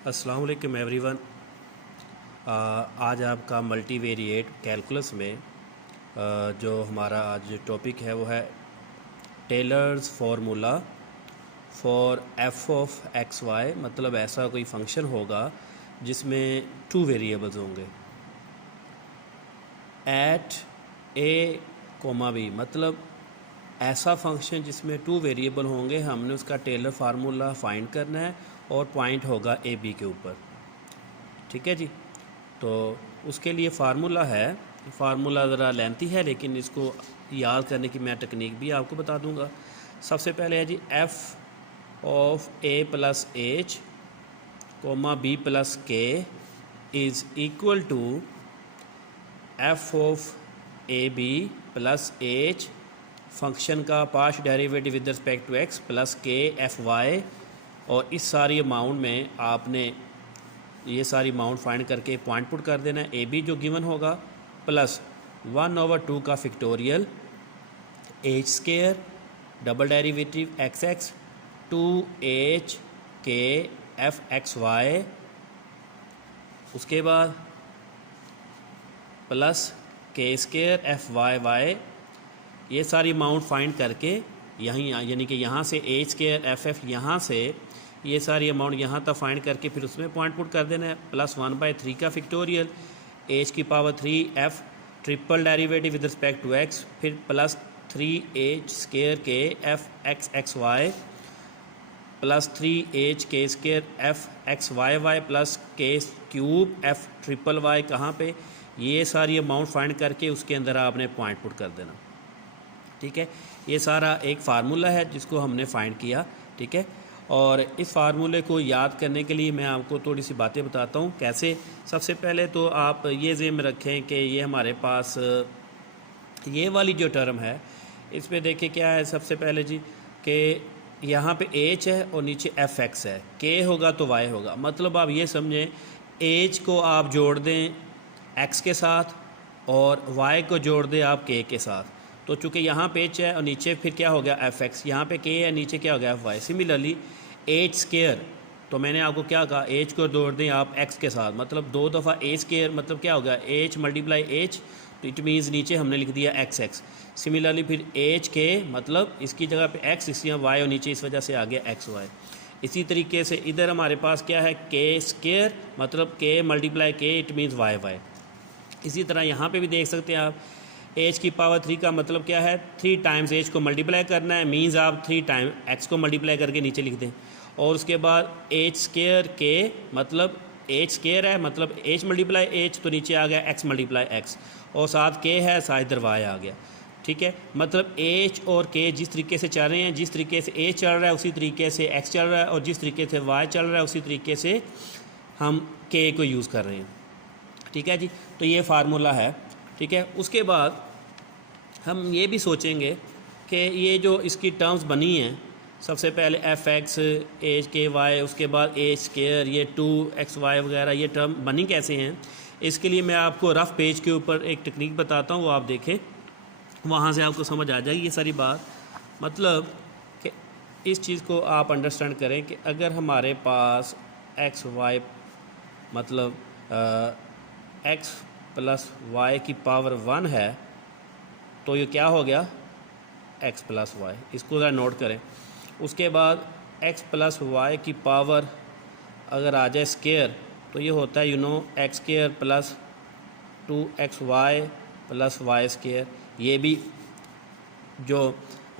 अस्सलाम वालेकुम एवरीवन। आज आपका मल्टीवेरिएट कैलकुलस में जो हमारा आज टॉपिक है वो है Taylor's formula for F of x Y. मतलब ऐसा कोई फंक्शन होगा जिसमें टू वेरिएबल्स होंगे एट ए कोमा बी। मतलब ऐसा फंक्शन जिसमें टू वेरिएबल होंगे, हमने उसका टेलर फार्मूला फाइंड करना है और पॉइंट होगा ए बी के ऊपर। ठीक है जी। तो उसके लिए फार्मूला है, फार्मूला ज़रा लेंथी है लेकिन इसको याद करने की मैं टेक्निक भी आपको बता दूंगा। सबसे पहले है जी F of A plus H comma B plus K is equal to F of A B plus H function का partial derivative with respect to X plus K F Y. और इस सारी अमाउंट में आपने ये सारी अमाउंट फाइंड करके point put कर देना है। ए बी जो गिवन होगा प्लस 1/2 का factorial H square double derivative X X 2h K F x Y, उसके बाद प्लस के स्केयर एफ वाई वाई। ये सारी अमाउंट फाइंड करके यहीं यानी कि यहाँ से एच स्केयर एफ एफ यहाँ से ये सारी अमाउंट यहाँ तक फाइंड करके फिर उसमें पॉइंट पुट कर देना है। प्लस 1/3 का फैक्टोरियल एच की power 3 F triple derivative with respect to X, फिर प्लस 3h स्केयर के F x X Y plus 3h के square F x Y Y plus के क्यूब एफ ट्रिपल वाई। कहाँ पे? ये सारी अमाउंट फाइंड करके उसके अंदर आपने पॉइंट पुट कर देना। ठीक है, ये सारा एक फार्मूला है जिसको हमने फाइंड किया। ठीक है, और इस फार्मूले को याद करने के लिए मैं आपको थोड़ी सी बातें बताता हूँ कैसे। सबसे पहले तो आप ये ज़हन में रखें कि ये हमारे पास ये वाली जो टर्म है इस पर देखिए क्या है। सबसे पहले जी कि यहाँ पे h है और नीचे एफ एक्स है, k होगा तो y होगा। मतलब आप ये समझें h को आप जोड़ दें x के साथ और y को जोड़ दें आप k के साथ। तो चूँकि यहाँ पे h है और नीचे फिर क्या हो गया एफ एक्स, यहाँ पे k है नीचे क्या हो गया F Y. Similarly H square, तो मैंने आपको क्या कहा h को जोड़ दें आप x के साथ, मतलब 2 दफ़ा a स्केयर मतलब क्या हो गया h मल्टीप्लाई h, तो इट मीन्स नीचे हमने लिख दिया एक्स एक्स। सिमिलरली फिर एच के मतलब इसकी जगह पे एक्स, इस यहाँ वाई और नीचे इस वजह से आ गया एक्स वाई। इसी तरीके से इधर हमारे पास क्या है के स्केयर मतलब के मल्टीप्लाई के, इट मीन्स वाई वाई। इसी तरह यहाँ पे भी देख सकते हैं आप एच की पावर 3 का मतलब क्या है 3 टाइम्स एच को मल्टीप्लाई करना है, मीन्स आप 3 टाइम एक्स को मल्टीप्लाई करके नीचे लिख दें। और उसके बाद एच स्केयर के मतलब एच स्केयर है मतलब एच मल्टीप्लाई एच, तो नीचे आ गया एक्स मल्टीप्लाई एक्स और साथ के है साथ इधर वाई आ गया। ठीक है, मतलब एच और के जिस तरीके से चल रहे हैं, जिस तरीके से एच चल रहा है उसी तरीके से एक्स चल रहा है और जिस तरीके से वाई चल रहा है उसी तरीके से हम के को यूज़ कर रहे हैं। ठीक है जी, तो ये फार्मूला है। ठीक है, उसके बाद हम ये भी सोचेंगे कि ये जो इसकी टर्म्स बनी हैं, सबसे पहले एफ एक्स एच के वाई, उसके बाद एच स्केयर ये 2x y वगैरह ये टर्म बनी कैसे हैं। इसके लिए मैं आपको रफ़ पेज के ऊपर एक टेक्निक बताता हूँ, वो आप देखें, वहाँ से आपको समझ आ जाएगी ये सारी बात। मतलब कि इस चीज़ को आप अंडरस्टैंड करें कि अगर हमारे पास एक्स वाई मतलब एक्स प्लस वाई की पावर 1 है तो ये क्या हो गया एक्स प्लस वाई, इसको ज़रा नोट करें। उसके बाद एक्स प्लस वाई की पावर अगर आ जाए स्केयर तो ये होता है X square plus 2xy plus Y square. ये भी जो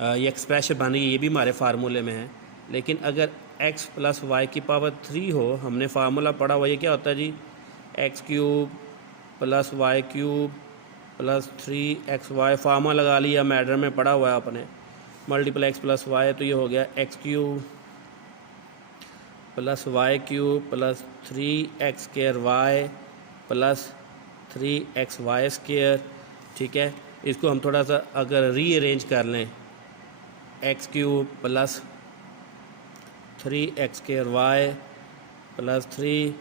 ये एक्सप्रेशन बन रही है ये भी हमारे फार्मूले में है। लेकिन अगर x प्लस वाई की पावर 3 हो, हमने फार्मूला पढ़ा हुआ, ये क्या होता है जी X cube plus Y cube plus 3xy। Formula लगा लिया, मैटर में पढ़ा हुआ है आपने, मल्टीप्लाई एक्स प्लस वाई, तो ये हो गया x cube plus Y cube plus 3x square y plus 3xy square. ठीक है, इसको हम थोड़ा सा अगर रीअरेंज कर लें x cube plus 3x square y plus 3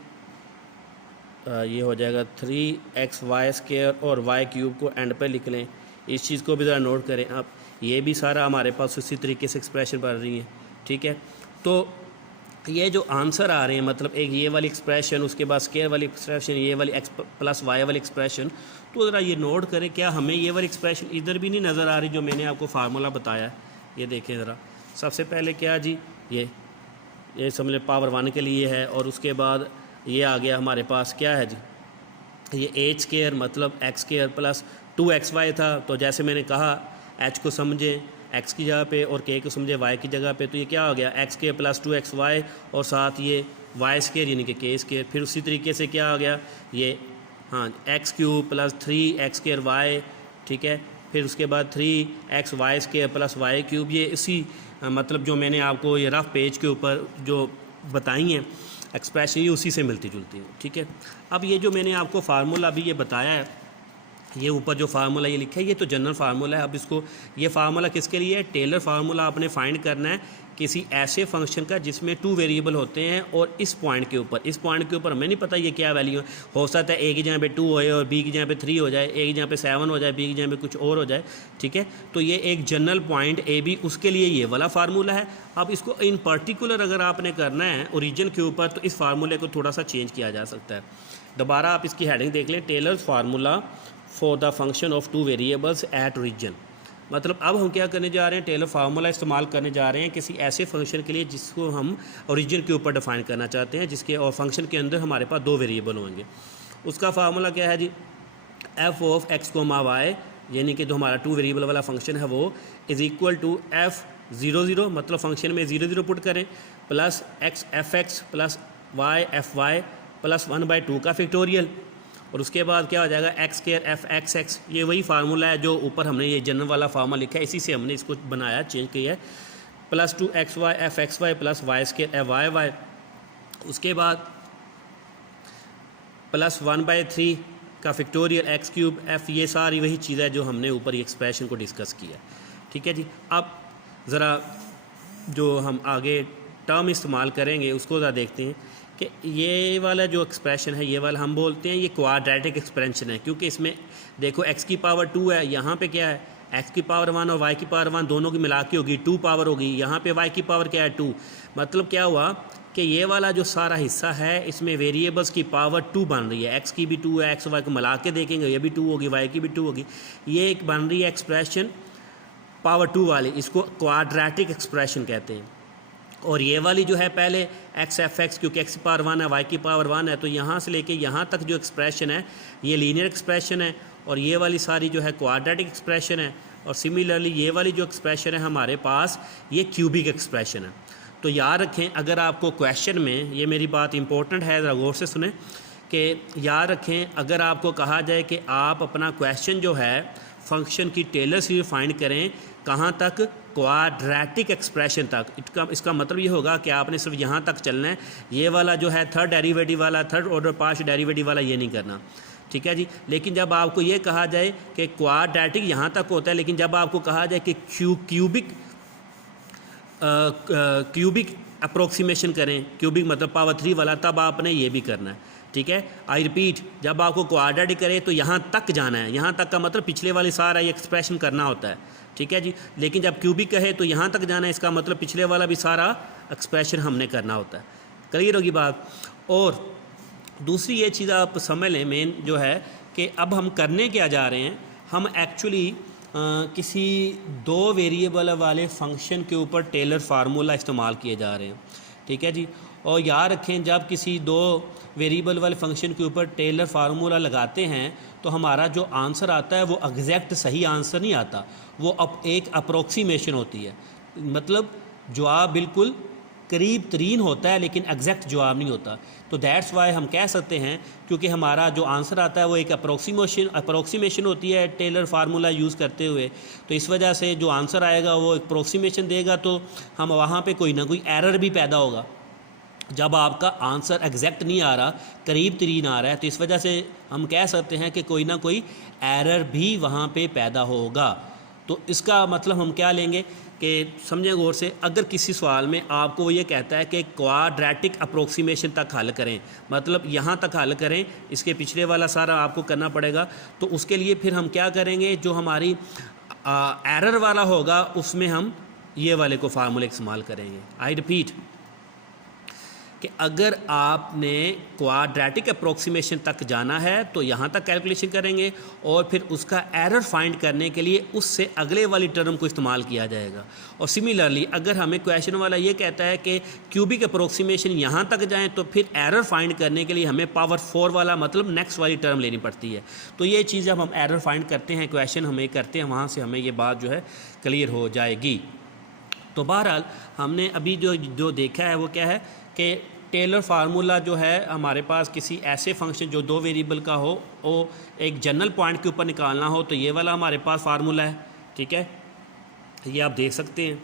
ये हो जाएगा 3xy स्केयर और y क्यूब को एंड पे लिख लें। इस चीज़ को भी ज़रा नोट करें आप, ये भी सारा हमारे पास उसी तरीके से एक्सप्रेशन बन रही है। ठीक है, तो ये जो आंसर आ रहे हैं, मतलब एक ये वाली एक्सप्रेशन, उसके बाद स्केयर वाली एक्सप्रेशन, ये वाली x प्लस वाई वाली एक्सप्रेशन, तो ज़रा ये नोट करें, क्या हमें ये वाली एक्सप्रेशन इधर भी नहीं नज़र आ रही जो मैंने आपको फार्मूला बताया है? ये देखें ज़रा, सबसे पहले क्या जी, ये समझ लें पावर 1 के लिए है, और उसके बाद ये आ गया हमारे पास क्या है जी, ये एच स्केयर मतलब एक्स स्केयर प्लस 2xy था। तो जैसे मैंने कहा h को समझें x की जगह पे और k को समझे y की जगह पे, तो ये क्या हो गया एक्स स्केयर प्लस 2xy और साथ ये y स्केयर यानी कि k स्केयर। फिर उसी तरीके से क्या आ गया ये, हाँ, x cube plus 3x square y, ठीक है। फिर उसके बाद 3xy square plus y cube. ये इसी मतलब जो मैंने आपको ये रफ पेज के ऊपर जो बताई हैं एक्सप्रेशन, ये उसी से मिलती जुलती है, ठीक है। अब ये जो मैंने आपको फार्मूला अभी ये बताया है, ये ऊपर जो फार्मूला ये लिखा है, ये तो जनरल फार्मूला है। अब इसको, ये फार्मूला किसके लिए है? टेलर फार्मूला आपने फाइंड करना है किसी ऐसे फंक्शन का जिसमें 2 वेरिएबल होते हैं, और इस पॉइंट के ऊपर हमें नहीं पता ये क्या वैल्यू है। हो सकता है ए की जगह पे 2 होए और बी की जगह पे 3 हो जाए, ए की जगह पे 7 हो जाए, बी की जगह पे कुछ और हो जाए, ठीक है। तो ये एक जनरल पॉइंट ए बी, उसके लिए ये वाला फार्मूला है। अब इसको इन पर्टिकुलर अगर आपने करना है ओरिजिन के ऊपर, तो इस फार्मूले को थोड़ा सा चेंज किया जा सकता है। दोबारा आप इसकी हेडिंग देख लें, Taylor formula for the function of 2 variables at origin. मतलब अब हम क्या करने जा रहे हैं, टेलर फार्मूला इस्तेमाल करने जा रहे हैं किसी ऐसे फंक्शन के लिए जिसको हम ओरिजिन के ऊपर डिफाइन करना चाहते हैं, जिसके और फंक्शन के अंदर हमारे पास 2 वेरिएबल होंगे। उसका फार्मूला क्या है जी, F of x comma Y, यानी कि जो हमारा 2 वेरिएबल वाला फंक्शन है वो इज़ इक्वल टू f00, मतलब फंक्शन में 0 पुट करें, plus x f x plus y f y plus 1/2 का फैक्टोरियल, और उसके बाद क्या हो जाएगा x square F x x. ये वही फार्मूला है जो ऊपर हमने ये जनरल वाला फार्मूला लिखा है, इसी से हमने इसको बनाया, चेंज किया है, plus 2xy f x Y plus Y square f y y. उसके बाद प्लस 1/3 का फैक्टोरियल एक्स क्यूब एफ। ये सारी वही चीज़ है जो हमने ऊपर ये एक्सप्रेशन को डिस्कस किया, ठीक है जी। अब ज़रा जो हम आगे टर्म इस्तेमाल करेंगे उसको ज़रा देखते हैं कि ये वाला जो एक्सप्रेशन है, ये वाला हम बोलते हैं ये क्वाड्रेटिक एक्सप्रेशन है, क्योंकि इसमें देखो x की पावर 2 है, यहाँ पे क्या है x की पावर 1 और y की पावर 1 दोनों की मिला के होगी 2 पावर होगी, यहाँ पे y की पावर क्या है 2। मतलब क्या हुआ कि ये वाला जो सारा हिस्सा है इसमें वेरिएबल्स की पावर 2 बन रही है, x की भी 2 है, x y को मिला के देखेंगे ये भी 2 होगी, y की भी 2 होगी। ये एक बन रही है एक्सप्रेशन पावर 2 वाली, इसको क्वाड्रेटिक एक्सप्रेशन कहते हैं। और ये वाली जो है पहले एक्स एफ एक्स, क्योंकि एक्स की पावर 1 है, वाई की पावर 1 है, तो यहाँ से लेके यहाँ तक जो एक्सप्रेशन है ये लीनियर एक्सप्रेशन है, और ये वाली सारी जो है क्वाड्रेटिक एक्सप्रेशन है। और सिमिलरली ये वाली जो एक्सप्रेशन है हमारे पास ये क्यूबिक एक्सप्रेशन है। तो याद रखें, अगर आपको क्वेश्चन में, ये मेरी बात इंपॉर्टेंट है, ज़रा गौर से सुने, कि याद रखें अगर आपको कहा जाए कि आप अपना क्वेश्चन जो है फंक्शन की टेलर सीरीज फाइंड करें, कहाँ तक? क्वाड्रेटिक एक्सप्रेशन तक। इसका मतलब ये होगा कि आपने सिर्फ यहाँ तक चलना है, ये वाला जो है थर्ड डेरिवेटिव वाला, थर्ड ऑर्डर पार्शियल डेरिवेटिव वाला ये नहीं करना, ठीक है जी। लेकिन जब आपको ये कहा जाए कि क्वाड्रेटिक यहाँ तक होता है, लेकिन जब आपको कहा जाए कि क्यूबिक अप्रोक्सीमेशन करें, क्यूबिक मतलब पावर 3 वाला, तब आपने ये भी करना है, ठीक है। आई रिपीट, जब आपको क्वाड्रेटिक करे तो यहाँ तक जाना है, यहाँ तक का मतलब पिछले वाले सारा ये एक्सप्रेशन करना होता है, ठीक है जी। लेकिन जब क्यूबिक कहे तो यहाँ तक जाना है, इसका मतलब पिछले वाला भी सारा एक्सप्रेशन हमने करना होता है। क्लियर होगी बात। और दूसरी ये चीज़ आप समझ लें, मेन जो है कि अब हम करने क्या जा रहे हैं, हम एक्चुअली किसी 2 वेरिएबल वाले फंक्शन के ऊपर टेलर फार्मूला इस्तेमाल किए जा रहे हैं, ठीक है जी। और याद रखें जब किसी 2 वेरिएबल वाले फंक्शन के ऊपर टेलर फार्मूला लगाते हैं तो हमारा जो आंसर आता है वो एग्जैक्ट सही आंसर नहीं आता, वो एक अप्रोक्सीमेशन होती है, मतलब जवाब बिल्कुल करीब तरीन होता है लेकिन एग्जैक्ट जवाब नहीं होता। तो दैट्स वाई हम कह सकते हैं, क्योंकि हमारा जो आंसर आता है वो एक अप्रोक्सीमेशन होती है टेलर फार्मूला यूज़ करते हुए, तो इस वजह से जो आंसर आएगा वो अप्रोक्सीमेशन देगा, तो हम वहाँ पे कोई ना कोई एरर भी पैदा होगा। जब आपका आंसर एग्जैक्ट नहीं आ रहा, करीब तरीन आ रहा है, तो इस वजह से हम कह सकते हैं कि कोई ना कोई एरर भी वहाँ पे पैदा होगा। तो इसका मतलब हम क्या लेंगे कि समझें गौर से, अगर किसी सवाल में आपको वो ये कहता है कि क्वाड्रेटिक अप्रोक्सीमेशन तक हल करें, मतलब यहाँ तक हल करें, इसके पिछले वाला सारा आपको करना पड़ेगा, तो उसके लिए फिर हम क्या करेंगे, जो हमारी एरर वाला होगा उसमें हम ये वाले को फार्मूले इस्तेमाल करेंगे। आई रिपीट, कि अगर आपने क्वाड्रेटिक अप्रोक्सीमेशन तक जाना है तो यहाँ तक कैलकुलेशन करेंगे और फिर उसका एरर फाइंड करने के लिए उससे अगले वाली टर्म को इस्तेमाल किया जाएगा। और सिमिलरली अगर हमें क्वेश्चन वाला ये कहता है कि क्यूबिक अप्रोक्सीमेशन यहाँ तक जाएँ तो फिर एरर फाइंड करने के लिए हमें पावर 4 वाला मतलब नेक्स्ट वाली टर्म लेनी पड़ती है। तो ये चीज़ जब हम एरर फाइंड करते हैं, क्वेश्चन हमें करते हैं, वहाँ से हमें ये बात जो है क्लियर हो जाएगी। तो बहरहाल हमने अभी जो देखा है वो क्या है कि टेलर फार्मूला जो है हमारे पास किसी ऐसे फंक्शन जो दो वेरिएबल का हो, वो एक जनरल पॉइंट के ऊपर निकालना हो, तो ये वाला हमारे पास फार्मूला है। ठीक है, ये आप देख सकते हैं।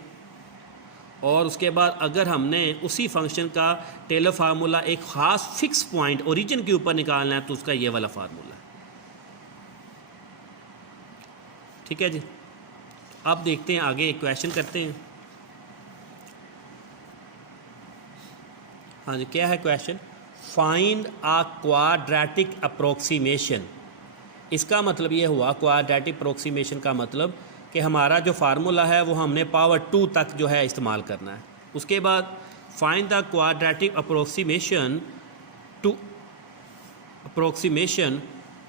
और उसके बाद अगर हमने उसी फंक्शन का टेलर फार्मूला एक ख़ास फिक्स पॉइंट ओरिजिन के ऊपर निकालना है तो उसका ये वाला फार्मूला है। ठीक है जी, अब देखते हैं आगे, क्वेश्चन करते हैं। हाँ जी, क्या है question? Find a quadratic approximation. इसका मतलब ये हुआ, क्वाड्रेटिक अप्रोक्सीमेशन का मतलब कि हमारा जो फार्मूला है वो हमने पावर 2 तक जो है इस्तेमाल करना है। उसके बाद find the quadratic approximation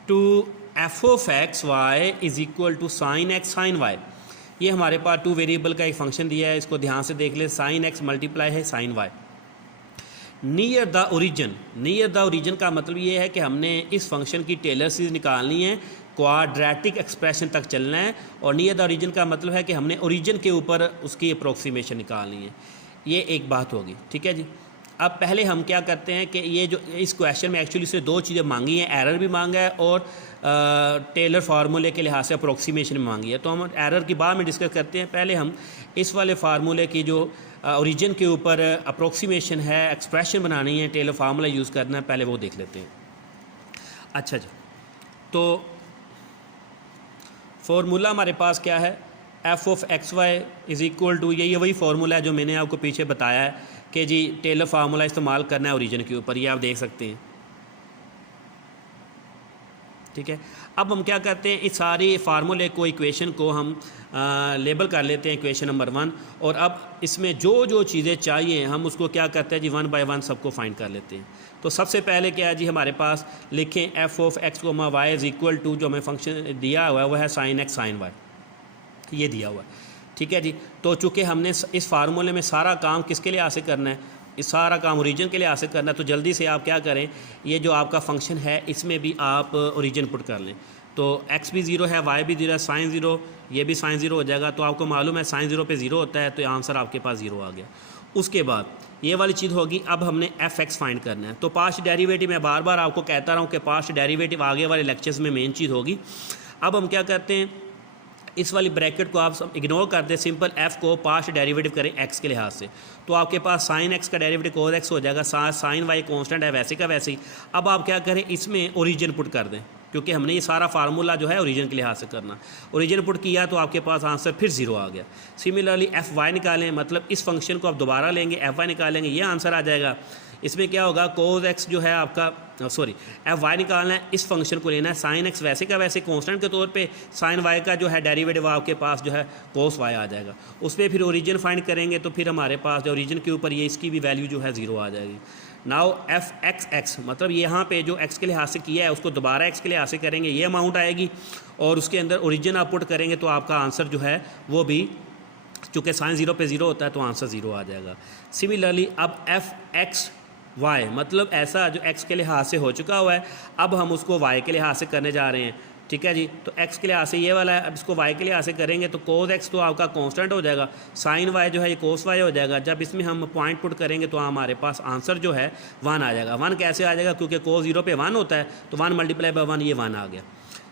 to F of x y is equal to sine x sine y. ये हमारे पास 2 वेरिएबल का एक फंक्शन दिया है, इसको ध्यान से देख ले। साइन एक्स मल्टीप्लाई है sine y. Near the origin, near the origin का मतलब ये है कि हमने इस फंक्शन की टेलर सीरीज निकालनी है, क्वाड्रेटिक एक्सप्रेशन तक चलना है। और नियर द ओरिजिन का मतलब है कि हमने ओरिजिन के ऊपर उसकी अप्रोक्सीमेशन निकालनी है। ये एक बात होगी। ठीक है जी, अब पहले हम क्या करते हैं कि ये जो इस क्वेश्चन में एक्चुअली से 2 चीज़ें मांगी हैं, एरर भी मांगा है और टेलर फार्मूले के लिहाज से अप्रोक्सीमेशन में मांगी है। तो हम एरर की बाद में डिस्कस करते हैं। पहले हम इस वाले फार्मूले की जो ओरिजिन के ऊपर अप्रोक्सीमेशन है, एक्सप्रेशन बनानी है, टेलर फार्मूला यूज़ करना है, पहले वो देख लेते हैं। अच्छा जी, तो फार्मूला हमारे पास क्या है? F of x y is equal to, ये वही फार्मूला है जो मैंने आपको पीछे बताया है कि जी टेलर फार्मूला इस्तेमाल करना है ओरिजिन के ऊपर, ये आप देख सकते हैं। ठीक है, अब हम क्या करते हैं, इस सारी फार्मूले को, इक्वेशन को हम लेबल कर लेते हैं इक्वेशन नंबर 1। और अब इसमें जो चीज़ें चाहिए हम उसको क्या करते हैं जी, 1 बाय 1 सबको फाइंड कर लेते हैं। तो सबसे पहले क्या है जी, हमारे पास लिखें f of x comma y is equal to, जो हमें फंक्शन दिया हुआ है वो है साइन एक्स साइन वाई, ये दिया हुआ है। ठीक है जी, तो चूँकि हमने इस फार्मूले में सारा काम किसके लिए हासिल करना है, इस सारा काम ओरिजिन के लिए हासिल करना है, तो जल्दी से आप क्या करें, ये जो आपका फंक्शन है इसमें भी आप ओरिजिन पुट कर लें। तो x भी 0 है, y भी 0 है, साइन 0, ये भी साइन 0 हो जाएगा। तो आपको मालूम है साइन 0 पे 0 होता है, तो आंसर आपके पास 0 आ गया। उसके बाद ये वाली चीज़ होगी, अब हमने एफ एक्स फाइंड करना है। तो पास्ट डेरिवेटिव, मैं बार बार आपको कहता रहा हूँ कि पास्ट डेरिवेटिव आगे वाले लेक्चर्स में मेन चीज़ होगी। अब हम क्या करते हैं, इस वाली ब्रैकेट को आप इग्नोर कर दें, सिंपल एफ को पास्ट डेरिवेटिव करें एक्स के लिहाज से, तो आपके पास साइन एक्स का डेरिवेटिव कोस एक्स हो जाएगा। साइन वाई कांस्टेंट है वैसे का वैसे ही। अब आप क्या करें, इसमें ओरिजिन पुट कर दें, क्योंकि हमने ये सारा फार्मूला जो है ओरिजिन के लिहाज से करना। ओरिजिन पुट किया तो आपके पास आंसर फिर 0 आ गया। सिमिलरली एफ वाई निकालें, मतलब इस फंक्शन को आप दोबारा लेंगे, एफ वाई निकालेंगे, ये आंसर आ जाएगा। इसमें क्या होगा, कोस एक्स जो है आपका, सॉरी एफ वाई निकालना है, इस फंक्शन को लेना है, साइन एक्स वैसे का वैसे कांस्टेंट के तौर पे, साइन वाई का जो है डेरिवेटिव आपके पास जो है कोस वाई आ जाएगा। उस पर फिर ओरिजिन फाइंड करेंगे, तो फिर हमारे पास जो ओरिजिन के ऊपर ये इसकी भी वैल्यू जो है 0 आ जाएगी। नाउ एफ एक्स एक्स, मतलब यहाँ पे जो एक्स के लिहाज से किया है उसको दोबारा एक्स के लिहाज से करेंगे, ये अमाउंट आएगी। और उसके अंदर ओरिजिन आप पुट करेंगे तो आपका आंसर जो है वो भी, चूँकि साइन 0 पे 0 होता है तो आंसर 0 आ जाएगा। सिमिलरली अब एफ एक्स वाई, मतलब ऐसा जो x के लिहाज से हो चुका हुआ है, अब हम उसको y के लिहाज से करने जा रहे हैं। ठीक है जी, तो x के लिहाज से ये वाला है, अब इसको y के लिहाज से करेंगे तो कोस x तो आपका कांस्टेंट हो जाएगा, साइन y जो है ये कोस y हो जाएगा। जब इसमें हम पॉइंट पुट करेंगे तो हमारे पास आंसर जो है 1 आ जाएगा। 1 कैसे आ जाएगा, क्योंकि कोस 0 पे 1 होता है, तो 1 मल्टीप्लाई बाय 1, ये 1 आ गया।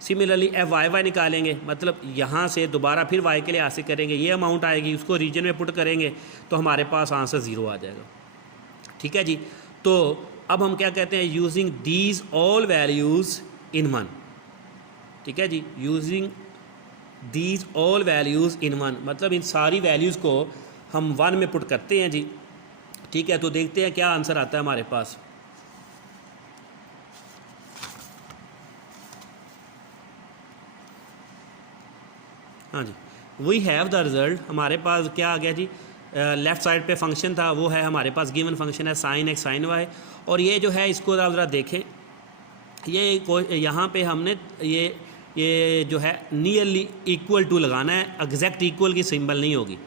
सिमिलरली एफ वाई वाई निकालेंगे, मतलब यहाँ से दोबारा फिर y के लिहाज से करेंगे, ये अमाउंट आएगी, उसको रीजन में पुट करेंगे तो हमारे पास आंसर 0 आ जाएगा। ठीक है जी, तो अब हम क्या कहते हैं, using these all values in 1। ठीक है जी, using these all values in 1, मतलब इन सारी वैल्यूज़ को हम 1 में पुट करते हैं जी। ठीक है, तो देखते हैं क्या आंसर आता है हमारे पास। हाँ जी, वी हैव द रिज़ल्ट, हमारे पास क्या आ गया जी, लेफ़्ट साइड पे फंक्शन था वो है हमारे पास गिवन फंक्शन है sin x sin y। और ये जो है इसको आप ज़रा देखें, ये यहाँ पे हमने ये जो है नियरली इक्वल टू लगाना है, एग्जैक्ट इक्वल की सिंबल नहीं होगी।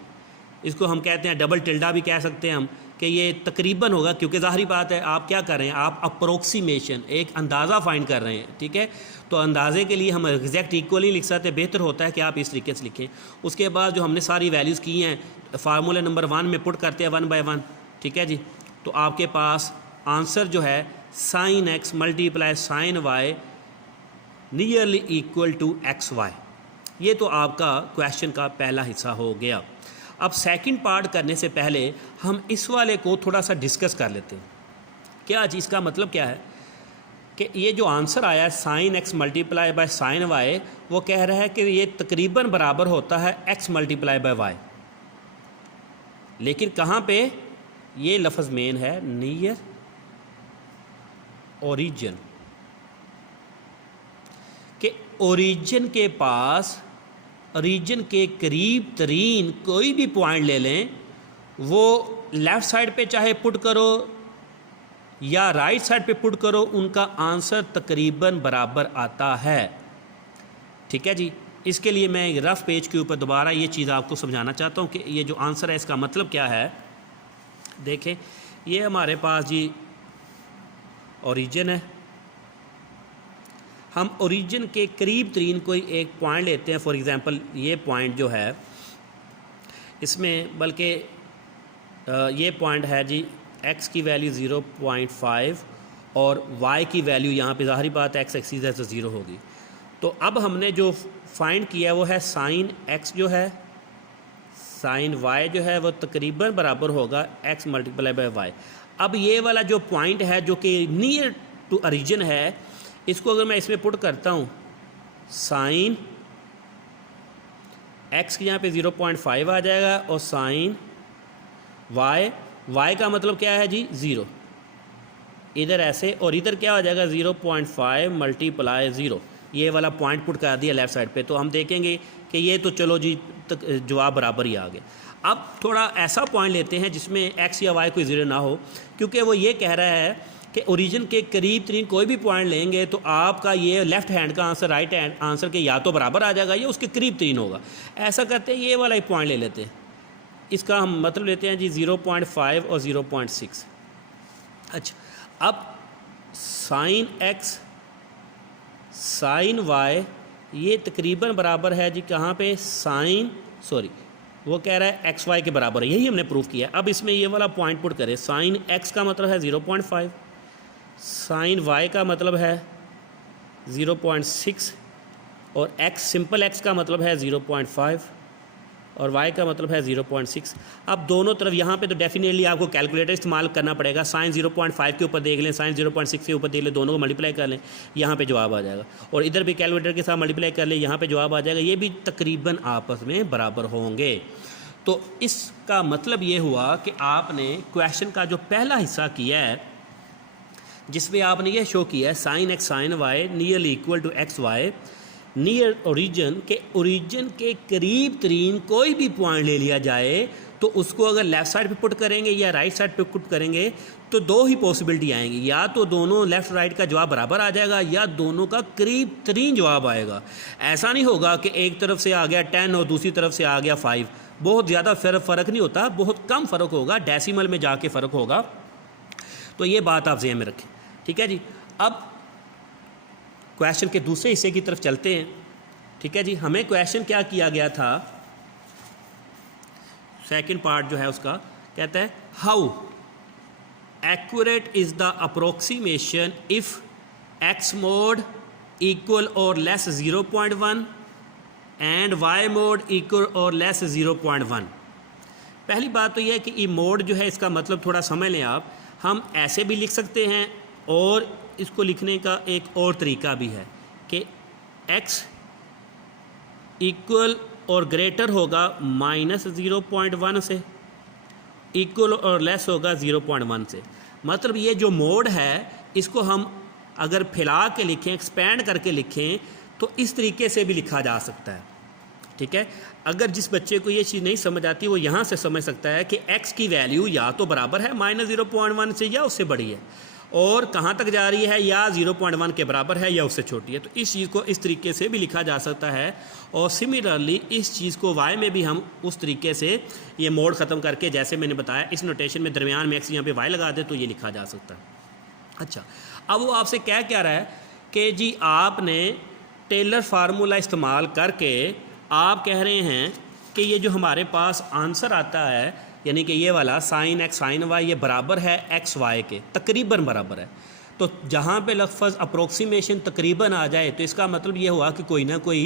इसको हम कहते हैं डबल टिल्डा भी कह सकते हैं हम, कि ये तकरीबन होगा, क्योंकि ज़ाहिरी बात है आप क्या कर रहे हैं, आप अप्रोक्सीमेशन एक अंदाज़ा फाइंड कर रहे हैं, ठीक है। तो अंदाज़े के लिए हम एग्जैक्ट इक्वल ही लिख सकते हैं, बेहतर होता है कि आप इस तरीके से लिखें। उसके बाद जो हमने सारी वैल्यूज़ की हैं फार्मूले नंबर 1 में पुट करते हैं 1 बाय 1, ठीक है जी। तो आपके पास आंसर जो है sin x multiply sin y nearly equal to XY। ये तो आपका क्वेश्चन का पहला हिस्सा हो गया। अब सेकंड पार्ट करने से पहले हम इस वाले को थोड़ा सा डिस्कस कर लेते हैं। क्या जी इसका मतलब क्या है कि ये जो आंसर आया है sin x multiply by sin y, वो कह रहा है कि ये तकरीबन बराबर होता है x मल्टीप्लाई बाय y। लेकिन कहाँ पे ये लफ्ज़ मेन है, नियर ओरिजिन, कि ओरिजिन के पास रीजन के करीब तरीन कोई भी पॉइंट ले लें, वो लेफ़्ट साइड पे चाहे पुट करो या राइट साइड पे पुट करो, उनका आंसर तकरीबन बराबर आता है, ठीक है जी। इसके लिए मैं एक रफ़ पेज के ऊपर दोबारा ये चीज़ आपको समझाना चाहता हूँ कि ये जो आंसर है इसका मतलब क्या है। देखें, ये हमारे पास जी ओरिजिन है, हम ओरिजिन के करीब तरीन कोई एक पॉइंट लेते हैं। फॉर एग्ज़ाम्पल ये पॉइंट जो है इसमें, बल्कि ये पॉइंट है जी x की वैल्यू 0.5 और y की वैल्यू यहाँ पे ज़ाहिरी बात है x एक्सिस है तो 0 होगी। तो अब हमने जो फाइंड किया वो है sin x जो है sin y जो है वो तकरीबन बराबर होगा x मल्टीप्लाई बाय y। अब ये वाला जो पॉइंट है जो कि नियर टू ओरिजिन है, इसको अगर मैं इसमें पुट करता हूँ sin x के यहाँ पे 0.5 आ जाएगा और sin y का मतलब क्या है जी 0, इधर ऐसे, और इधर क्या हो जाएगा 0.5 मल्टीप्लाई 0। ये वाला पॉइंट पुट कर दिया लेफ़्ट साइड पे, तो हम देखेंगे कि ये तो चलो जी जवाब बराबर ही आ गया। अब थोड़ा ऐसा पॉइंट लेते हैं जिसमें x या y कोई 0 ना हो, क्योंकि वो ये कह रहा है कि ओरिजिन के करीब तरीन कोई भी पॉइंट लेंगे तो आपका ये लेफ़्ट हैंड का आंसर राइट हैंड आंसर के या तो बराबर आ जाएगा या उसके करीब तरीन होगा। ऐसा करते हैं, ये वाला एक पॉइंट ले लेते हैं, इसका हम मतलब लेते हैं जी 0.5 और 0.6। अच्छा, अब sin x sin y ये तकरीबन बराबर है जी कहाँ पे, वो कह रहा है xy के बराबर है, यही हमने प्रूफ किया। अब इसमें ये वाला पॉइंट पुट करें, sin x का मतलब है 0.5, sin y का मतलब है 0.6 और x सिंपल x का मतलब है 0.5 और y का मतलब है 0.6। अब दोनों तरफ यहाँ पे तो डेफिनेटली आपको कैलकुलेटर इस्तेमाल करना पड़ेगा। sin 0.5 के ऊपर देख लें, sin 0.6 के ऊपर देख लें, दोनों को मल्टीप्लाई कर लें, यहाँ पे जवाब आ जाएगा। और इधर भी कैलकुलेटर के साथ मल्टीप्लाई कर लें, यहाँ पे जवाब आ जाएगा। ये भी तकरीबन आपस में बराबर होंगे। तो इसका मतलब ये हुआ कि आपने क्वेश्चन का जो पहला हिस्सा किया है जिसमें आपने ये शो किया है sin x sin y nearly equal to XY, near origin के करीब तरीन कोई भी पॉइंट ले लिया जाए तो उसको अगर लेफ़्ट साइड पे पुट करेंगे या राइट साइड पे पुट करेंगे तो दो ही पॉसिबिलिटी आएंगी, या तो दोनों लेफ़्ट राइट का जवाब बराबर आ जाएगा या दोनों का करीब तरीन जवाब आएगा। ऐसा नहीं होगा कि एक तरफ से आ गया 10 और दूसरी तरफ से आ गया 5, बहुत ज़्यादा फ़र्क नहीं होता, बहुत कम फ़र्क होगा, डेसिमल में जाके फ़र्क होगा। तो ये बात आप ज़हन में रखें, ठीक है जी। अब क्वेश्चन के दूसरे हिस्से की तरफ चलते हैं, ठीक है जी। हमें क्वेश्चन क्या किया गया था, सेकंड पार्ट जो है उसका कहता है how accurate is the approximation if x mod equal और less 0.1 and y mod equal और लेस 0.1। पहली बात तो यह है कि ई मोड जो है इसका मतलब थोड़ा समझ लें आप, हम ऐसे भी लिख सकते हैं और इसको लिखने का एक और तरीका भी है कि x इक्वल और ग्रेटर होगा -0.1 से, इक्वल और लेस होगा 0.1 से। मतलब ये जो मोड है इसको हम अगर फैला के लिखें, एक्सपेंड करके लिखें तो इस तरीके से भी लिखा जा सकता है, ठीक है। अगर जिस बच्चे को ये चीज़ नहीं समझ आती वो यहाँ से समझ सकता है कि x की वैल्यू या तो बराबर है -0.1 से या उससे बड़ी है, और कहाँ तक जा रही है, या 0.1 के बराबर है या उससे छोटी है। तो इस चीज़ को इस तरीके से भी लिखा जा सकता है, और सिमिलरली इस चीज़ को y में भी हम उस तरीके से ये मोड ख़त्म करके, जैसे मैंने बताया इस नोटेशन में दरमियान में x यहाँ पे y लगा दे तो ये लिखा जा सकता है। अच्छा, अब वो आपसे कह क्या रहा है कि जी आपने टेलर फार्मूला इस्तेमाल करके आप कह रहे हैं कि ये जो हमारे पास आंसर आता है, यानी कि ये वाला sin x sin y ये बराबर है x y के, तकरीबन बराबर है। तो जहाँ पे लफ्ज़ अप्रोक्सीमेशन तकरीबन आ जाए तो इसका मतलब ये हुआ कि कोई ना कोई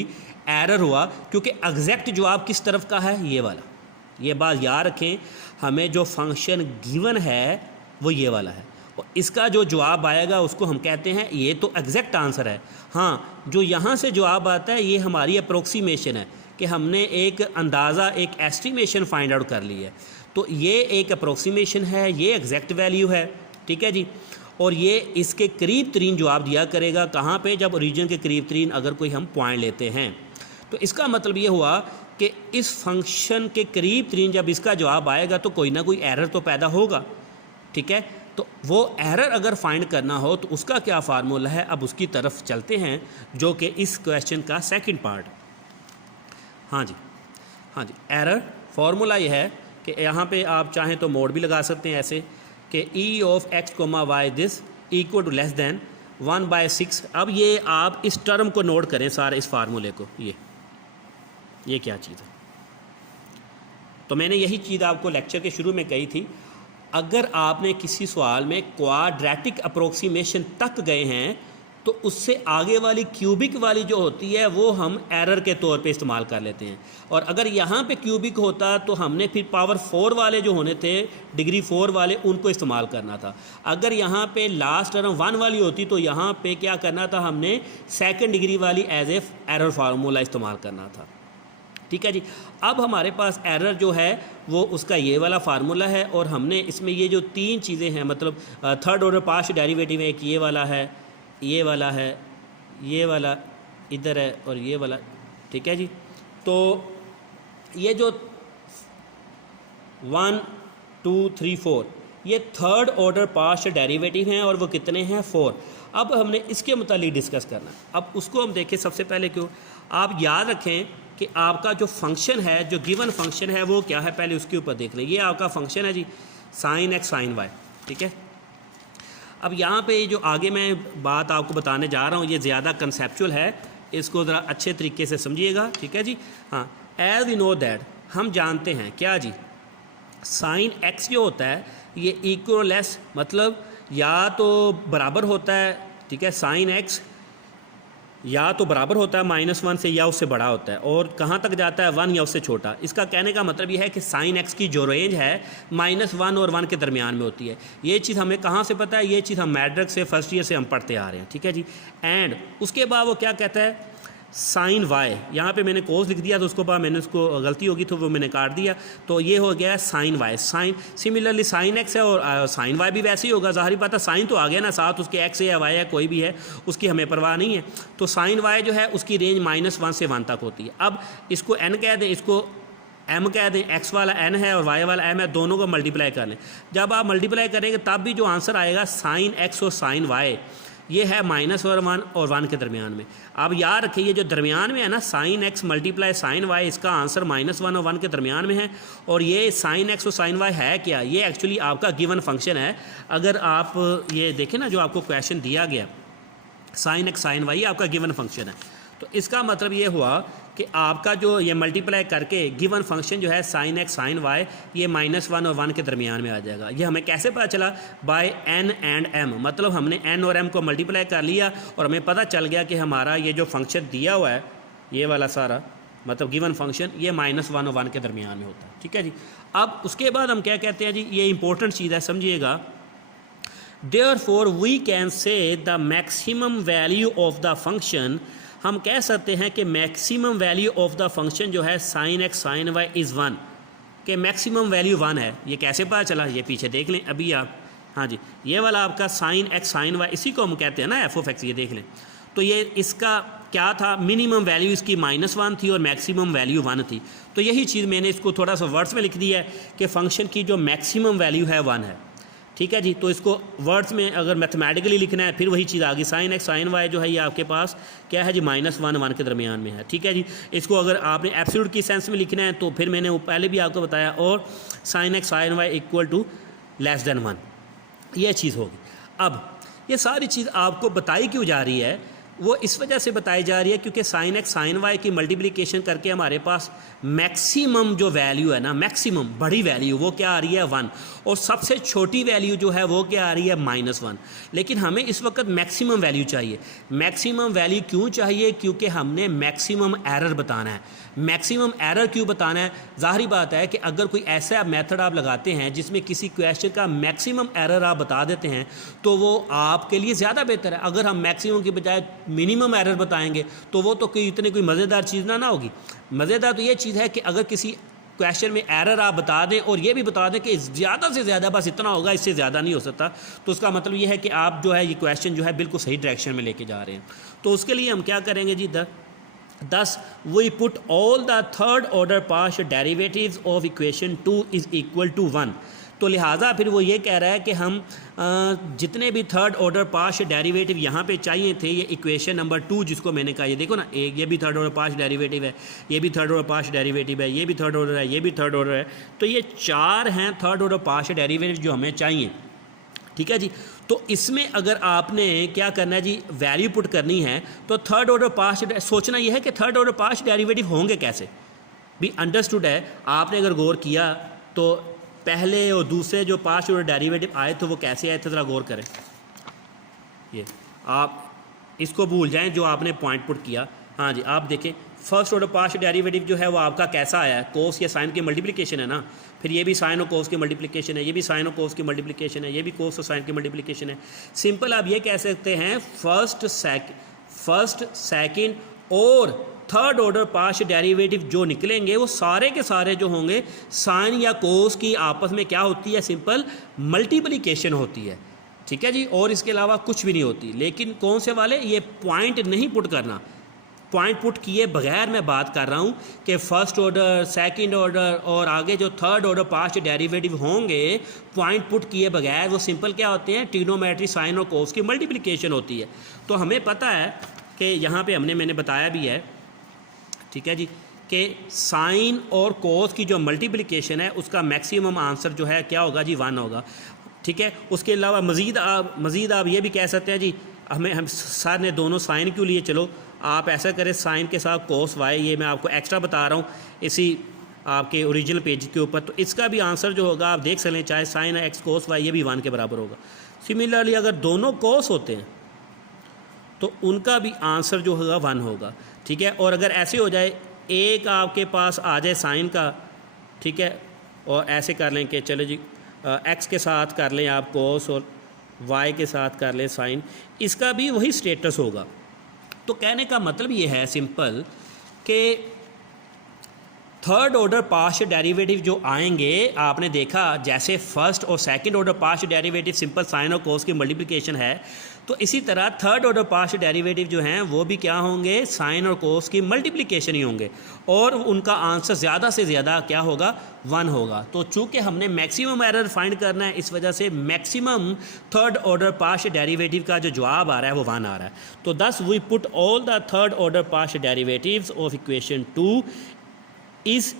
एरर हुआ, क्योंकि एग्जैक्ट जवाब किस तरफ का है, ये वाला। ये बात याद रखें, हमें जो फंक्शन गिवन है वो ये वाला है, और इसका जो जवाब आएगा उसको हम कहते हैं ये तो एग्जैक्ट आंसर है। हाँ, जो यहाँ से जवाब आता है ये हमारी अप्रोक्सीमेशन है कि हमने एक अंदाज़ा, एक एस्टिमेशन फाइंड आउट कर ली है। तो ये एक अप्रोक्सीमेशन है, ये एग्जैक्ट वैल्यू है, ठीक है जी। और ये इसके करीब तरीन जवाब दिया करेगा, कहाँ पे, जब ओरिजिन के करीब तरीन अगर कोई हम पॉइंट लेते हैं। तो इसका मतलब ये हुआ कि इस फंक्शन के करीब तरीन जब इसका जवाब आएगा तो कोई ना कोई एरर तो पैदा होगा, ठीक है। तो वो एरर अगर फाइंड करना हो तो उसका क्या फार्मूला है, अब उसकी तरफ चलते हैं, जो कि इस क्वेश्चन का सेकंड पार्ट। हाँ जी, हाँ जी, एरर फार्मूला ये है कि यहाँ पे आप चाहें तो मोड भी लगा सकते हैं ऐसे कि e of x, y this equal to less than 1/6। अब ये आप इस टर्म को नोट करें सारे, इस फार्मूले को, ये क्या चीज़ है। तो मैंने यही चीज़ आपको लेक्चर के शुरू में कही थी, अगर आपने किसी सवाल में क्वाड्रेटिक अप्रोक्सीमेशन तक गए हैं तो उससे आगे वाली क्यूबिक वाली जो होती है वो हम एरर के तौर पे इस्तेमाल कर लेते हैं, और अगर यहाँ पे क्यूबिक होता तो हमने फिर पावर 4 वाले जो होने थे, डिग्री 4 वाले, उनको इस्तेमाल करना था। अगर यहाँ पे लास्ट टर्म 1 वाली होती तो यहाँ पे क्या करना था, हमने सेकंड डिग्री वाली एज ए एरर फार्मूला इस्तेमाल करना था, ठीक है जी। अब हमारे पास एरर जो है वो उसका ये वाला फार्मूला है, और हमने इसमें ये जो तीन चीज़ें हैं, मतलब थर्ड ऑर्डर पार्शियल डेरिवेटिव है, एक ये वाला है, ये वाला है, ये वाला इधर है, और ये वाला, ठीक है जी। तो ये जो 1 2 3 4 ये थर्ड ऑर्डर पार्शियल डेरिवेटिव हैं, और वो कितने हैं, 4। अब हमने इसके मुतालिक डिस्कस करना है। अब उसको हम देखें सबसे पहले, क्यों आप याद रखें कि आपका जो फंक्शन है, जो गिवन फंक्शन है वो क्या है, पहले उसके ऊपर देख लें। ये आपका फंक्शन है जी sin x sin y, ठीक है। अब यहाँ पे जो आगे मैं बात आपको बताने जा रहा हूँ ये ज़्यादा कंसेप्चुअल है, इसको ज़रा अच्छे तरीके से समझिएगा, ठीक है जी। हाँ, एज वी नो दैट, हम जानते हैं क्या जी, sin x जो होता है ये इक्वलेस, मतलब या तो बराबर होता है, ठीक है, sin x या तो बराबर होता है -1 से या उससे बड़ा होता है, और कहाँ तक जाता है, 1 या उससे छोटा। इसका कहने का मतलब ये है कि sin x की जो रेंज है -1 और 1 के दरमियान में होती है। ये चीज़ हमें कहाँ से पता है, ये चीज़ हम मैट्रिक से फर्स्ट ईयर से हम पढ़ते आ रहे हैं, ठीक है जी। एंड उसके बाद वो क्या कहता है, sin y, यहाँ पे मैंने कोस लिख दिया तो उसको बाद मैंने उसको गलती होगी तो वो मैंने काट दिया, तो ये हो गया sin y। Sine similarly sin x है, और sin y भी वैसे ही होगा, ज़ाहिर बात है, साइन तो आ गया ना साथ, उसके x है या y है कोई भी है, उसकी हमें परवाह नहीं है। तो sin y जो है उसकी रेंज -1 से 1 तक होती है। अब इसको n कह दें, इसको m कह दें, x वाला n है और y वाला m है, दोनों को मल्टीप्लाई कर लें। जब आप मल्टीप्लाई करेंगे तब भी जो आंसर आएगा sin x और sin y ये है -1 और 1 के दरमियान में। अब याद रखिए ये जो दरमियान में है ना, sin x multiply sin y, इसका आंसर -1 और 1 के दरमियान में है। और ये sin x और sin y है क्या, ये एक्चुअली आपका गिवन फंक्शन है। अगर आप ये देखें ना, जो आपको क्वेश्चन दिया गया sin x sin y, ये आपका गिवन फंक्शन है। तो इसका मतलब ये हुआ कि आपका जो ये मल्टीप्लाई करके गिवन फंक्शन जो है sin x sin y ये -1 और 1 के दरमियान में आ जाएगा। ये हमें कैसे पता चला, बाय n एंड m, मतलब हमने n और m को मल्टीप्लाई कर लिया और हमें पता चल गया कि हमारा ये जो फंक्शन दिया हुआ है, ये वाला सारा मतलब गिवन फंक्शन, ये -1 और 1 के दरमियान में होता है, ठीक है जी। अब उसके बाद हम क्या कहते हैं जी, ये इंपॉर्टेंट चीज़ है, समझिएगा। Therefore we can say the maximum value of the function, हम कह सकते हैं कि maximum value of the function जो है sin x sin y is 1, कि मैक्सिमम वैल्यू 1 है। ये कैसे पता चला, ये पीछे देख लें अभी आप। हाँ जी, ये वाला आपका sin x sin y, इसी को हम कहते हैं ना f of x, ये देख लें। तो ये इसका क्या था, मिनिमम वैल्यू इसकी -1 थी और मैक्सिमम वैल्यू 1 थी। तो यही चीज़ मैंने इसको थोड़ा सा वर्ड्स में लिख दिया है कि फ़ंक्शन की जो मैक्सिमम वैल्यू है 1 है। ठीक है जी, तो इसको वर्ड्स में अगर मैथमेटिकली लिखना है फिर वही चीज़ आ गई, sin x sin y जो है ये आपके पास क्या है जी -1 1 के दरमियान में है। ठीक है जी, इसको अगर आपने एब्सोल्यूट की सेंस में लिखना है तो फिर मैंने पहले भी आपको बताया, और sin x sin y = <<1, ये चीज़ होगी। अब ये सारी चीज़ आपको बताई क्यों जा रही है, वो इस वजह से बताई जा रही है क्योंकि sin x sin y की मल्टीप्लिकेशन करके हमारे पास मैक्सिमम जो वैल्यू है ना, मैक्सिमम बड़ी वैल्यू वो क्या आ रही है 1, और सबसे छोटी वैल्यू जो है वो क्या आ रही है -1। लेकिन हमें इस वक्त मैक्सिमम वैल्यू चाहिए। मैक्सिमम वैल्यू क्यों चाहिए, क्योंकि हमने मैक्सिमम एरर बताना है। मैक्सिमम एरर क्यों बताना है, ज़ाहिर बात है कि अगर कोई ऐसा मेथड आप लगाते हैं जिसमें किसी क्वेश्चन का मैक्सिमम एरर आप बता देते हैं तो वो आपके लिए ज़्यादा बेहतर है। अगर हम मैक्सिमम की बजाय मिनिमम एरर बताएंगे तो वो तो कोई मज़ेदार चीज़ ना होगी। मज़ेदार तो ये चीज़ है कि अगर किसी क्वेश्चन में एरर आप बता दें और ये भी बता दें कि ज़्यादा से ज़्यादा बस इतना होगा, इससे ज़्यादा नहीं हो सकता, तो उसका मतलब ये है कि आप जो है ये क्वेश्चन जो है बिल्कुल सही डायरेक्शन में लेके जा रहे हैं। तो उसके लिए हम क्या करेंगे जी, Thus we put all the third order partial derivatives of equation 2 is equal to 1। तो लिहाजा फिर वो ये कह रहा है कि हम जितने भी थर्ड ऑर्डर पार्शियल डेरिवेटिव यहाँ पे चाहिए थे, ये इक्वेशन नंबर 2 जिसको मैंने कहा, ये देखो ना, एक ये भी थर्ड ऑर्डर पार्शियल डेरिवेटिव है, ये भी थर्ड ऑर्डर पार्शियल डेरिवेटिव है, ये भी थर्ड ऑर्डर है, ये भी थर्ड ऑर्डर है, तो ये 4 हैं थर्ड ऑर्डर पार्शियल डेरिवेटिव जो हमें चाहिए। ठीक है जी, तो इसमें अगर आपने क्या करना है जी, वैल्यू पुट करनी है, तो थर्ड ऑर्डर पार्शियल सोचना यह है कि थर्ड ऑर्डर पार्शियल डेरिवेटिव होंगे कैसे, भी अंडरस्टूड है। आपने अगर गौर किया तो पहले और दूसरे जो पार्शियल ऑर्डर डेरिवेटिव आए थे वो कैसे आए थे, ज़रा गौर करें। ये आप इसको भूल जाएं जो आपने पॉइंट पुट किया। हाँ जी, आप देखें फर्स्ट ऑर्डर पार्शियल डेरिवेटिव जो है वो आपका कैसा आया है, कोस या साइन की मल्टीप्लिकेशन है ना, फिर ये भी साइन और कोस की मल्टीप्लिकेशन है, ये भी साइन और कोस की मल्टीप्लिकेशन है, ये भी कोस और साइन की मल्टीप्लिकेशन है। सिंपल आप ये कह सकते हैं फर्स्ट सेकंड और थर्ड ऑर्डर पार्शियल डेरिवेटिव जो निकलेंगे वो सारे के सारे जो होंगे साइन या कोस की आपस में क्या होती है, सिंपल मल्टीप्लिकेशन होती है। ठीक है जी, और इसके अलावा कुछ भी नहीं होती। लेकिन कौन से वाले, ये पॉइंट नहीं पुट करना, पॉइंट पुट किए बगैर मैं बात कर रहा हूँ कि फर्स्ट ऑर्डर सेकंड ऑर्डर और आगे जो थर्ड ऑर्डर पार्शियल डेरिवेटिव होंगे, पॉइंट पुट किए बगैर वो सिंपल क्या होते हैं, ट्रिग्नोमेट्री साइन और कोस की मल्टीप्लिकेशन होती है। तो हमें पता है कि यहाँ पे मैंने बताया भी है, ठीक है जी, कि साइन और कोस की जो मल्टीप्लिकेशन है उसका मैक्सिमम आंसर जो है क्या होगा जी, 1 होगा। ठीक है, उसके अलावा मज़ीद आप ये भी कह सकते हैं जी, हम सर ने दोनों साइन क्यों लिए, चलो आप ऐसा करें साइन के साथ कोस वाई, ये मैं आपको एक्स्ट्रा बता रहा हूँ इसी आपके ओरिजिनल पेज के ऊपर, तो इसका भी आंसर जो होगा आप देख सकते हैं, चाहे साइन एक्स कोस वाई ये भी 1 के बराबर होगा। सिमिलरली अगर दोनों कोस होते हैं तो उनका भी आंसर जो होगा 1 होगा। ठीक है, और अगर ऐसे हो जाए एक आपके पास आ जाए साइन का, ठीक है, और ऐसे कर लें कि चलो जी एक्स के साथ कर लें आप कोस और वाई के साथ कर लें साइन, इसका भी वही स्टेटस होगा। तो कहने का मतलब ये है सिंपल कि थर्ड ऑर्डर पार्शियल डेरिवेटिव जो आएंगे, आपने देखा जैसे फर्स्ट और second order partial derivative simple sine और कोस की मल्टीप्लिकेशन है, तो इसी तरह थर्ड ऑर्डर पार्शियल डेरिवेटिव जो हैं वो भी क्या होंगे, साइन और कोस की मल्टीप्लिकेशन ही होंगे, और उनका आंसर ज़्यादा से ज़्यादा क्या होगा, 1 होगा। तो चूँकि हमने मैक्सिमम एरर फाइंड करना है, इस वजह से maximum third order partial derivative का जो जवाब आ रहा है वो 1 आ रहा है। तो thus we put all the third order partial derivatives of equation 2 is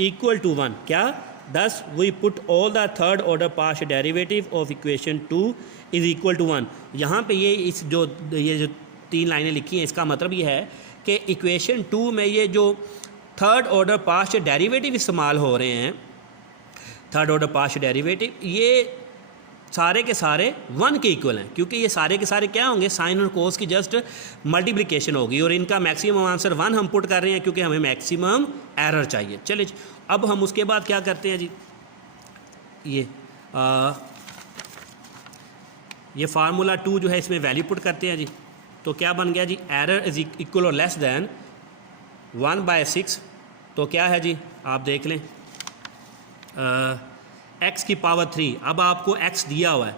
equal to 1। क्या, thus we put all the third order partial derivative of equation 2 is equal to 1। यहाँ पे ये जो 3 लाइनें लिखी हैं, इसका मतलब ये है कि इक्वेशन 2 में ये जो थर्ड ऑर्डर पार्शियल डेरिवेटिव इस्तेमाल हो रहे हैं, थर्ड ऑर्डर पार्शियल डेरिवेटिव, ये सारे के सारे 1 के इक्वल हैं, क्योंकि ये सारे के सारे क्या होंगे, साइन और कोस की जस्ट मल्टीप्लिकेशन होगी, और इनका मैक्सिमम आंसर 1 हम पुट कर रहे हैं क्योंकि हमें मैक्सिमम एरर चाहिए। चलिए अब हम उसके बाद क्या करते हैं जी, ये फार्मूला 2 जो है इसमें वैल्यू पुट करते हैं जी। तो क्या बन गया जी, एरर इज इक्वल और लेस दैन 1/6। तो क्या है जी, आप देख लें, x की पावर 3। अब आपको x दिया हुआ है,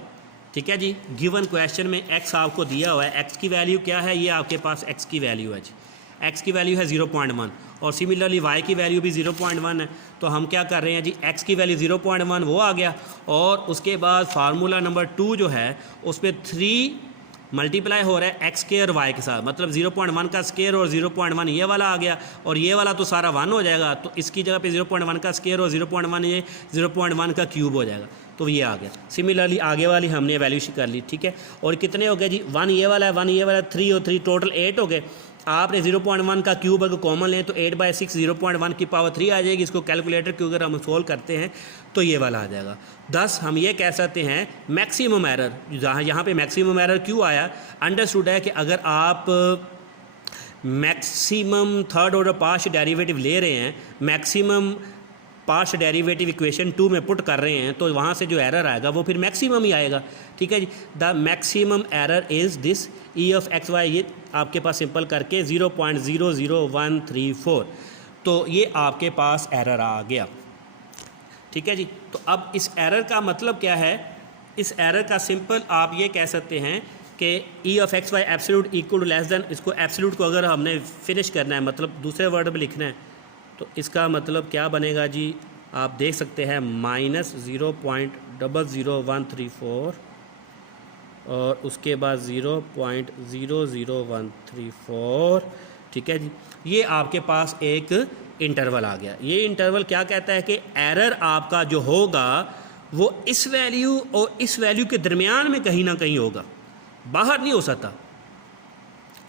ठीक है जी। गिवन क्वेश्चन में x आपको दिया हुआ है, x की वैल्यू क्या है, ये आपके पास x की वैल्यू है जी, x की वैल्यू है 0.1 और सिमिलरली y की वैल्यू भी 0.1 है। तो हम क्या कर रहे हैं जी, x की वैल्यू 0.1 वो आ गया और उसके बाद फार्मूला नंबर 2 जो है उस पर 3 मल्टीप्लाई हो रहा है x स्क्वायर y के साथ, मतलब 0.1 का स्क्वायर और 0.1 ये वाला आ गया और ये वाला तो सारा 1 हो जाएगा, तो इसकी जगह पे 0.1 का स्क्वायर और 0.1 ये 0.1 का क्यूब हो जाएगा, तो ये आ गया। सिमिलरली आगे वाली हमने वैल्यू कर ली, ठीक है। और कितने हो गए जी, 1 ये वाला है, 1 ये वाला, 3 और 3 टोटल 8 हो गए। आपने 0.1 का क्यूब अगर कॉमन लें तो 8/6 0.1 की पावर 3 आ जाएगी। इसको कैलकुलेटर के अगर हम सोल्व करते हैं तो ये वाला आ जाएगा। थस हम ये कह सकते हैं मैक्सिमम एरर, जहाँ यहाँ पे मैक्सिमम एरर क्यों आया, अंडरस्टूड है कि अगर आप maximum third order partial derivative ले रहे हैं, मैक्सिमम पार्शियल डेरिवेटिव इक्वेशन 2 में पुट कर रहे हैं, तो वहाँ से जो एरर आएगा वो फिर मैक्सिमम ही आएगा, ठीक है जी। The maximum error is this E of x Y, ये आपके पास सिंपल करके 0.00134, तो ये आपके पास एरर आ गया, ठीक है जी। तो अब इस एरर का मतलब क्या है, इस एरर का सिंपल आप ये कह सकते हैं कि e of x y absolute equal to less than, इसको एब्सोल्यूट को अगर हमने फिनिश करना है, मतलब दूसरे वर्ड में लिखना है, तो इसका मतलब क्या बनेगा जी, आप देख सकते हैं -0.00134 और उसके बाद 0.00134, ठीक है जी। ये आपके पास एक इंटरवल आ गया। ये इंटरवल क्या कहता है कि एरर आपका जो होगा वो इस वैल्यू और इस वैल्यू के दरमियान में कहीं ना कहीं होगा, बाहर नहीं हो सकता।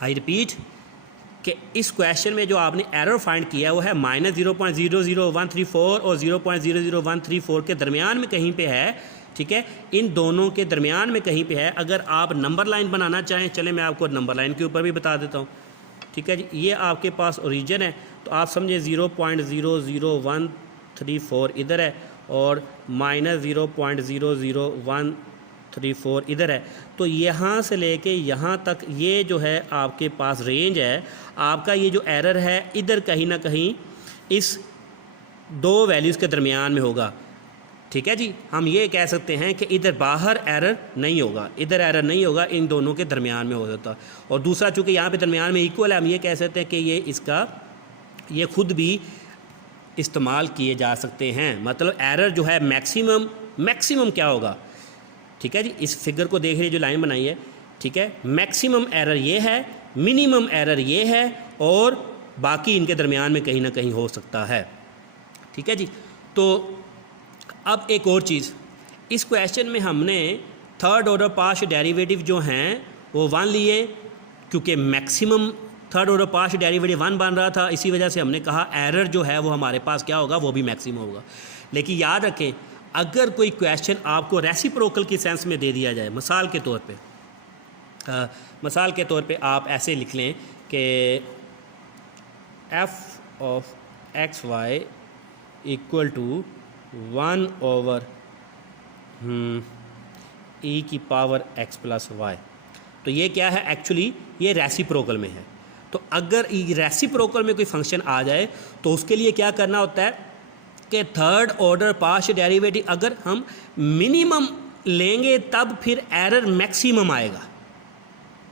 आई रिपीट कि इस क्वेश्चन में जो आपने एरर फाइंड किया वो है -0.00134 और 0.00134 के दरमियान में कहीं पे है, ठीक है। इन दोनों के दरमियान में कहीं पे है। अगर आप नंबर लाइन बनाना चाहें, चले मैं आपको नंबर लाइन के ऊपर भी बता देता हूँ, ठीक है जी। ये आपके पास ओरिजिन है, तो आप समझे 0.00134 इधर है और -0.00134 इधर है, तो यहाँ से लेके यहाँ तक ये जो है आपके पास रेंज है। आपका ये जो एरर है इधर कहीं ना कहीं इस दो वैल्यूज़ के दरमियान में होगा, ठीक है जी। हम ये कह सकते हैं कि इधर बाहर एरर नहीं होगा, इधर एरर नहीं होगा, इन दोनों के दरमियान में हो जाता। और दूसरा चूँकि यहाँ पे दरमियान में इक्वल है, हम ये कह सकते हैं कि ये इसका ये खुद भी इस्तेमाल किए जा सकते हैं। मतलब एरर जो है मैक्सिमम क्या होगा, ठीक है जी। इस फिगर को देख रहे जो लाइन बनाई है, ठीक है, मैक्सिमम एरर ये है, मिनिमम एरर ये है और बाकी इनके दरमियान में कहीं ना कहीं हो सकता है, ठीक है जी। तो अब एक और चीज़, इस क्वेश्चन में हमने थर्ड ऑर्डर पार्शियल डेरिवेटिव जो हैं वो 1 लिए, क्योंकि maximum third order partial derivative 1 बन रहा था, इसी वजह से हमने कहा एरर जो है वो हमारे पास क्या होगा, वो भी मैक्सिमम होगा। लेकिन याद रखें, अगर कोई क्वेश्चन आपको रेसिप्रोकल की सेंस में दे दिया जाए, मिसाल के तौर पे आप ऐसे लिख लें कि f of x y equal to 1/e की पावर x प्लस वाई, तो ये क्या है, एक्चुअली ये रेसिप्रोकल में है। तो अगर रेसिप्रोकल में कोई फंक्शन आ जाए तो उसके लिए क्या करना होता है कि थर्ड ऑर्डर पार्शियल डेरिवेटिव अगर हम मिनिमम लेंगे तब फिर एरर मैक्सिमम आएगा।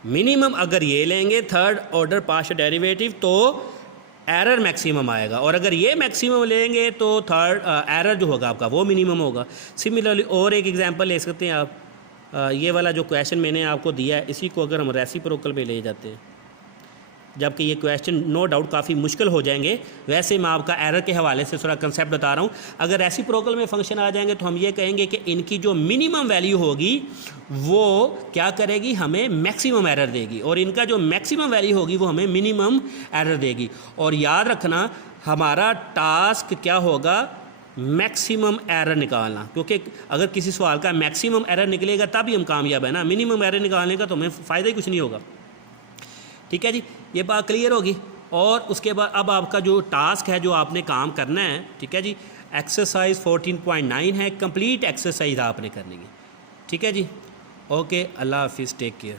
मिनिमम अगर ये लेंगे थर्ड ऑर्डर पार्शियल डेरिवेटिव तो एरर मैक्सिमम आएगा, और अगर ये मैक्सिमम लेंगे तो थर्ड एरर जो होगा आपका वो मिनिमम होगा। सिमिलरली और एक एग्जांपल ले सकते हैं आप, ये वाला जो क्वेश्चन मैंने आपको दिया है इसी को अगर हम रेसिप्रोकल में ले जाते हैं, जबकि ये क्वेश्चन नो डाउट काफ़ी मुश्किल हो जाएंगे, वैसे मैं आपका एरर के हवाले से थोड़ा कंसेप्ट बता रहा हूँ। अगर रेसिप्रोकल में फंक्शन आ जाएंगे तो हम ये कहेंगे कि इनकी जो मिनिमम वैल्यू होगी वो क्या करेगी, हमें मैक्सिमम एरर देगी, और इनका जो मैक्सिमम वैल्यू होगी वो हमें मिनिमम एरर देगी। और याद रखना हमारा टास्क क्या होगा, मैक्सिमम एरर निकालना, क्योंकि अगर किसी सवाल का मैक्सिमम एरर निकलेगा तभी हम कामयाब है ना, मिनिमम एरर निकालने का तो हमें फ़ायदा ही कुछ नहीं होगा, ठीक है जी। ये बात क्लियर होगी। और उसके बाद अब आपका जो टास्क है जो आपने काम करना है, ठीक है जी, एक्सरसाइज 14.9 है, कंप्लीट एक्सरसाइज आपने करनी है, ठीक है जी। ओके, अल्लाह हाफिज़, टेक केयर।